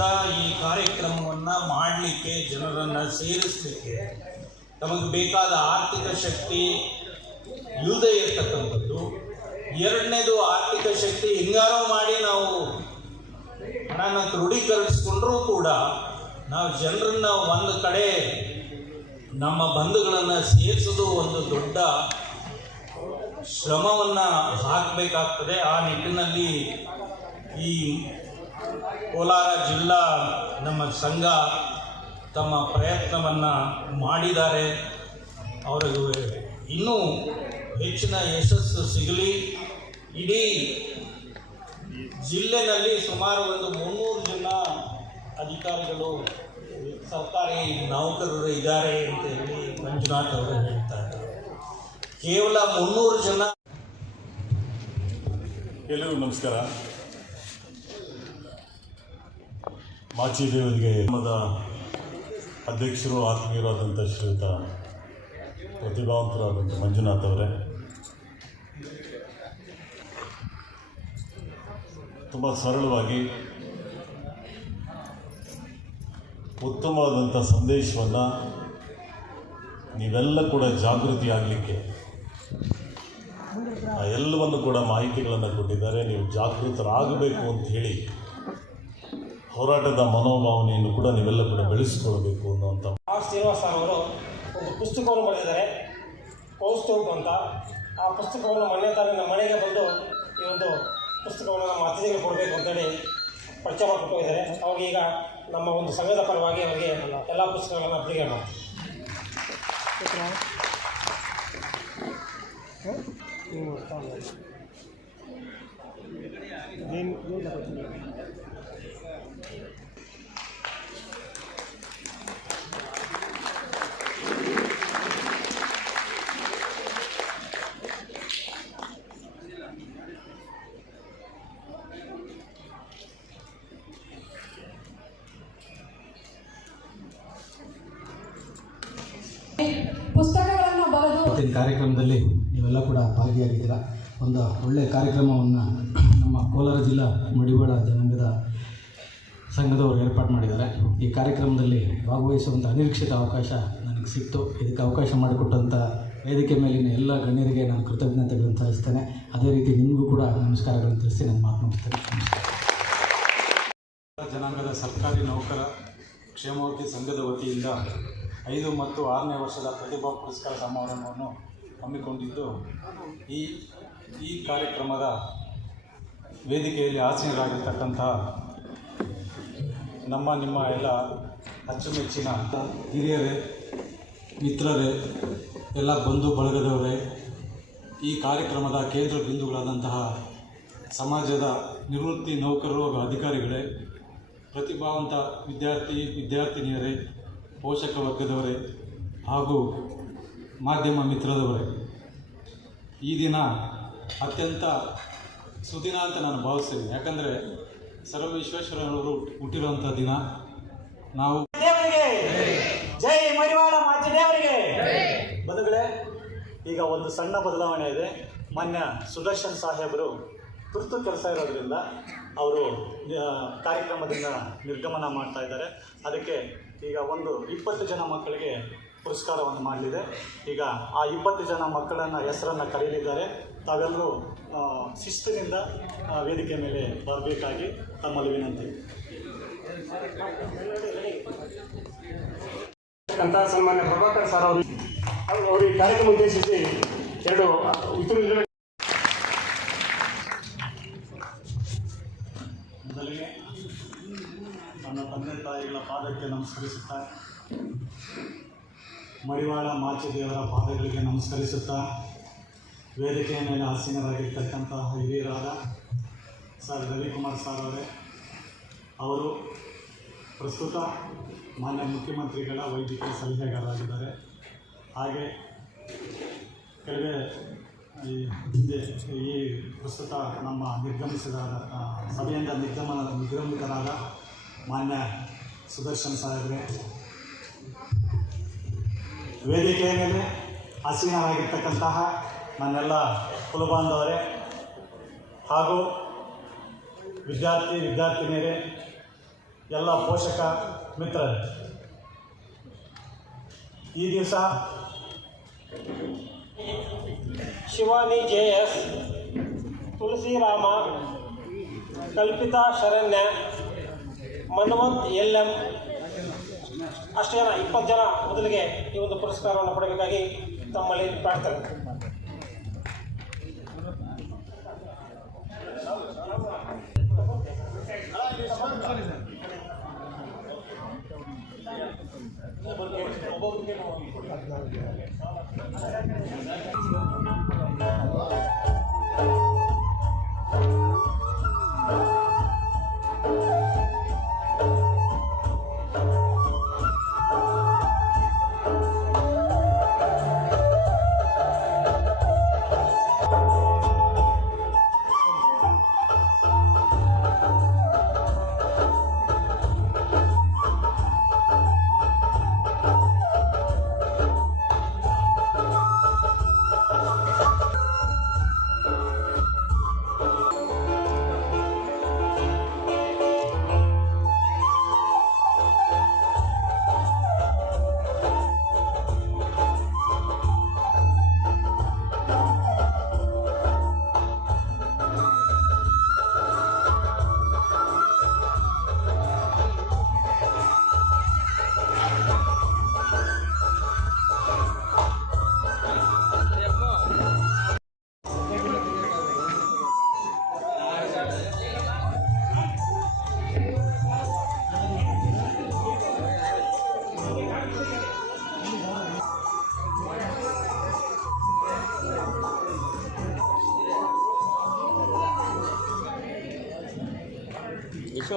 ಕೂಡ ಈ ಕಾರ್ಯಕ್ರಮವನ್ನು ಮಾಡಲಿಕ್ಕೆ ಜನರನ್ನು ಸೇರಿಸಲಿಕ್ಕೆ ನಮಗೆ ಬೇಕಾದ ಆರ್ಥಿಕ ಶಕ್ತಿ ಇಲ್ಲದೆ ಇರ್ತಕ್ಕಂಥದ್ದು. ಎರಡನೇದು ಆರ್ಥಿಕ ಶಕ್ತಿ ಹಿಂಗಾರೋ ಮಾಡಿ ನಾವು ಹಣನ ಕ್ರೋಢೀಕರಿಸ್ಕೊಂಡ್ರೂ ಕೂಡ ನಾವು ಜನರನ್ನ ಒಂದು ಕಡೆ ನಮ್ಮ ಬಂಧುಗಳನ್ನು ಸೇರಿಸೋದು ಒಂದು ದೊಡ್ಡ ಶ್ರಮವನ್ನು ಹಾಕಬೇಕಾಗ್ತದೆ. ಆ ನಿಟ್ಟಿನಲ್ಲಿ ಈ ಕೋಲಾರ ಜಿಲ್ಲಾ ನಮ್ಮ ಸಂಘ ತಮ್ಮ ಪ್ರಯತ್ನವನ್ನು ಮಾಡಿದ್ದಾರೆ. ಅವರಿಗೆ ಇನ್ನೂ ಹೆಚ್ಚಿನ ಯಶಸ್ಸು ಸಿಗಲಿ. ಇಡೀ ಜಿಲ್ಲೆನಲ್ಲಿ ಸುಮಾರು ಒಂದು ಮುನ್ನೂರು ಜನ ಅಧಿಕಾರಿಗಳು, ಸರ್ಕಾರಿ ನೌಕರರು ಇದ್ದಾರೆ ಅಂತ ಹೇಳಿ ಮಂಜುನಾಥ್ ಅವರು ಹೇಳ್ತಾ ಇದ್ದಾರೆ. ಕೇವಲ ಮುನ್ನೂರು ಜನ ಎಲ್ಲರಿಗೂ ನಮಸ್ಕಾರ. ಮಾಚಿ ದೇವರಿಗೆ ಗ್ರಾಮದ ಅಧ್ಯಕ್ಷರು ಆತ್ಮೀಯರಾದಂಥ ಶ್ರೀಯುತ ಪ್ರತಿಭಾವಂತರಾದಂಥ ಮಂಜುನಾಥ್ ಅವರೇ. ತುಂಬ ಸರಳವಾಗಿ ಉತ್ತಮವಾದಂಥ ಸಂದೇಶವನ್ನು ನೀವೆಲ್ಲ ಕೂಡ ಜಾಗೃತಿ ಆಗಲಿಕ್ಕೆ ಎಲ್ಲವನ್ನು ಕೂಡ ಮಾಹಿತಿಗಳನ್ನು ಕೊಟ್ಟಿದ್ದಾರೆ. ನೀವು ಜಾಗೃತರಾಗಬೇಕು ಅಂತ ಹೇಳಿ ಹೋರಾಟದ ಮನೋಭಾವನೆಯನ್ನು ಕೂಡ ನೀವೆಲ್ಲ ಕೂಡ ಬೆಳೆಸಿಕೊಳ್ಬೇಕು ಅನ್ನುವಂಥ ಆರ್ ಶ್ರೀನಿವಾಸ ಸರ್ ಅವರು ಒಂದು ಪುಸ್ತಕವನ್ನು ಬರೆದಿದ್ದಾರೆ ಕೌಸ್ತುಭ್ ಅಂತ. ಆ ಪುಸ್ತಕವನ್ನು ಮೊನ್ನೆ ತಾನೇ ನಮ್ಮ ಮನೆಗೆ ಬಂದು ಈ ಒಂದು ಪುಸ್ತಕವನ್ನು ನಮ್ಮ ಅತಿಥಿಗಳು ಕೊಡಬೇಕು ಅಂತೇಳಿ ಪರಿಚಯ ಮಾಡಿಕೊಟ್ಟು ಹೋಗಿದ್ದಾರೆ. ಅವ್ರಿಗೆ ಈಗ ನಮ್ಮ ಒಂದು ಸಂಘದ ಪರವಾಗಿ ಅವರಿಗೆ ಎಲ್ಲ ಪುಸ್ತಕಗಳನ್ನು ಅಪ್ಲಿಕೆ ಮಾಡ್ತೀವಿ. ಪುಸ್ತಕಗಳನ್ನು ಕಾರ್ಯಕ್ರಮದಲ್ಲಿ ನೀವೆಲ್ಲ ಕೂಡ ಭಾಗಿಯಾಗಿದ್ದೀರಾ? ಒಂದು ಒಳ್ಳೆಯ ಕಾರ್ಯಕ್ರಮವನ್ನು ನಮ್ಮ ಕೋಲಾರ ಜಿಲ್ಲಾ ಮಡಿವಾಳ ಜನಾಂಗದ ಸಂಘದವರು ಏರ್ಪಾಡು ಮಾಡಿದ್ದಾರೆ. ಈ ಕಾರ್ಯಕ್ರಮದಲ್ಲಿ ಭಾಗವಹಿಸುವಂಥ ಅನಿರೀಕ್ಷಿತ ಅವಕಾಶ ನನಗೆ ಸಿಕ್ತು. ಇದಕ್ಕೆ ಅವಕಾಶ ಮಾಡಿಕೊಟ್ಟಂಥ ವೇದಿಕೆ ಮೇಲಿನ ಎಲ್ಲ ಗಣ್ಯರಿಗೆ ನಾನು ಕೃತಜ್ಞತೆಗಳನ್ನು ತಿಳಿಸ್ತೇನೆ. ಅದೇ ರೀತಿ ನಿಮಗೂ ಕೂಡ ನಮಸ್ಕಾರಗಳನ್ನು ತಿಳಿಸಿ ನಾನು ಮಾತು ಮುಗಿಸ್ತೇನೆ. ಜನಾಂಗದ ಸರ್ಕಾರಿ ನೌಕರ ಕ್ಷೇಮವತಿ ಸಂಘದ ವತಿಯಿಂದ ಐದು ಮತ್ತು ಆರನೇ ವರ್ಷದ ಪ್ರತಿಭಾ ಪುರಸ್ಕಾರ ಸಮಾರಂಭವನ್ನು ಹಮ್ಮಿಕೊಂಡಿದ್ದು, ಈ ಈ ಕಾರ್ಯಕ್ರಮದ ವೇದಿಕೆಯಲ್ಲಿ ಆಸೀನರಾಗಿರ್ತಕ್ಕಂತಹ ನಮ್ಮ, ನಿಮ್ಮ ಎಲ್ಲ ಅಚ್ಚುಮೆಚ್ಚಿನ ಹಿರಿಯರೇ, ಮಿತ್ರರೇ, ಎಲ್ಲ ಬಂಧು ಬಳಗದವರೇ, ಈ ಕಾರ್ಯಕ್ರಮದ ಕೇಂದ್ರ ಬಿಂದುಗಳಾದಂತಹ ಸಮಾಜದ ನಿವೃತ್ತಿ ನೌಕರರು ಹಾಗೂ ಅಧಿಕಾರಿಗಳೇ, ಪ್ರತಿಭಾವಂತ ವಿದ್ಯಾರ್ಥಿ, ವಿದ್ಯಾರ್ಥಿನಿಯರೇ ಪೋಷಕ ವರ್ಗದವರೇ ಹಾಗೂ ಮಾಧ್ಯಮ ಮಿತ್ರದವರೇ ಈ ದಿನ ಅತ್ಯಂತ ಸುದಿನ ಅಂತ ನಾನು ಭಾವಿಸ್ತೇನೆ. ಯಾಕಂದರೆ ಸರ್ವ ವಿಶ್ವೇಶ್ವರವರು ಹುಟ್ಟಿರುವಂಥ ದಿನ. ನಾವು ದೇವರಿಗೆ ಜೈ ಮಡಿವಾಳ ಮಾಚಿದೇವರಿಗೆ ಬದುಗಳೇ ಈಗ ಒಂದು ಸಣ್ಣ ಬದಲಾವಣೆ ಇದೆ. ಮಾನ್ಯ ಸುದರ್ಶನ್ ಸಾಹೇಬರು ತುರ್ತು ಕೆಲಸ ಇರೋದ್ರಿಂದ ಅವರು ಕಾರ್ಯಕ್ರಮದಿಂದ ನಿರ್ಗಮನ ಮಾಡ್ತಾ ಇದ್ದಾರೆ. ಅದಕ್ಕೆ ಈಗ ಒಂದು ಇಪ್ಪತ್ತು ಜನ ಮಕ್ಕಳಿಗೆ ಪುರಸ್ಕಾರವನ್ನು ಮಾಡಲಿದೆ. ಈಗ ಆ ಇಪ್ಪತ್ತು ಜನ ಮಕ್ಕಳನ್ನು ಹೆಸರನ್ನು ಕರೀಲಿದ್ದಾರೆ ತಾವೆಲ್ಲರೂ ಶಿಸ್ತಿನಿಂದ ವೇದಿಕೆ ಮೇಲೆ ಬರಬೇಕಾಗಿ ತಮ್ಮಲ್ಲಿ ವಿನಂತಿ ಅಂತ ಸನ್ಮಾನ್ಯ ಪ್ರಭಾಕರ್ ಸರ್ ಅವರು ಅವರು ಈ ಕಾರ್ಯಕ್ರಮ ಉದ್ದೇಶಿಸಿ ಎರಡು ನನ್ನ ತಂದೆ ತಾಯಿಗಳ ಪಾದಕ್ಕೆ ನಮಸ್ಕರಿಸುತ್ತಾ, ಮಡಿವಾಳ ಮಾಚಿದೇವರ ಪಾದಗಳಿಗೆ ನಮಸ್ಕರಿಸುತ್ತಾ, ವೇದಿಕೆಯ ಮೇಲೆ ಆಸೀನರಾಗಿರ್ತಕ್ಕಂತಹ ಹಿರಿಯರಾದ ಸರ್ ರವಿಕುಮಾರ್ ಸರ್ ಅವರೇ, ಅವರು ಪ್ರಸ್ತುತ ಮಾನ್ಯ ಮುಖ್ಯಮಂತ್ರಿಗಳ ವೈದ್ಯಕೀಯ ಸಲಹೆಗಾರರಾಗಿದ್ದಾರೆ. ಹಾಗೆ ಕೆಲವೇ ಈ ಹಿಂದೆ ಈ ಪ್ರಸ್ತುತ ನಮ್ಮ ನಿರ್ಗಮಿಸಿದ ಸಭೆಯಿಂದ ನಿರ್ಗಮನ, ನಿರ್ಗಮಿತರಾದ ಮಾನ್ಯ ಸುದರ್ಶನ್ ಸಾಹೇಬ್ರೆ ವೇದಿಕೆಯ ಮೇಲೆ ಆಸೀನರಾಗಿರ್ತಕ್ಕಂತಹ ನನ್ನೆಲ್ಲ ಕುಲಬಾಂಧವರೇ ಹಾಗೂ ವಿದ್ಯಾರ್ಥಿ, ವಿದ್ಯಾರ್ಥಿನಿಯರೇ, ಎಲ್ಲ ಪೋಷಕ ಮಿತ್ರರೇ, ಈ ದಿವಸ Shivani J S Tulasirama Kalpita Sharanya Manvanth L M. ಅಷ್ಟು ಜನ ಇಪ್ಪತ್ತು ಜನ ಮೊದಲಿಗೆ ಈ ಒಂದು ಪುರಸ್ಕಾರವನ್ನು ಪಡೆಯಬೇಕಾಗಿ ತಮ್ಮಲ್ಲಿ ಪ್ರಾರ್ಥನೆ. છ.